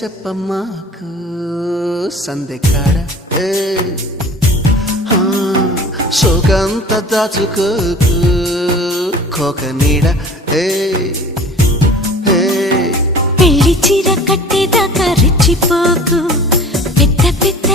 చెప్పమ్మాకు సందెకాడ సోకంత దాచుకోకు కోక నీడ పెళ్లి చీర కట్టేదాకా రెచ్చిపోకు పెద్ద పెద్ద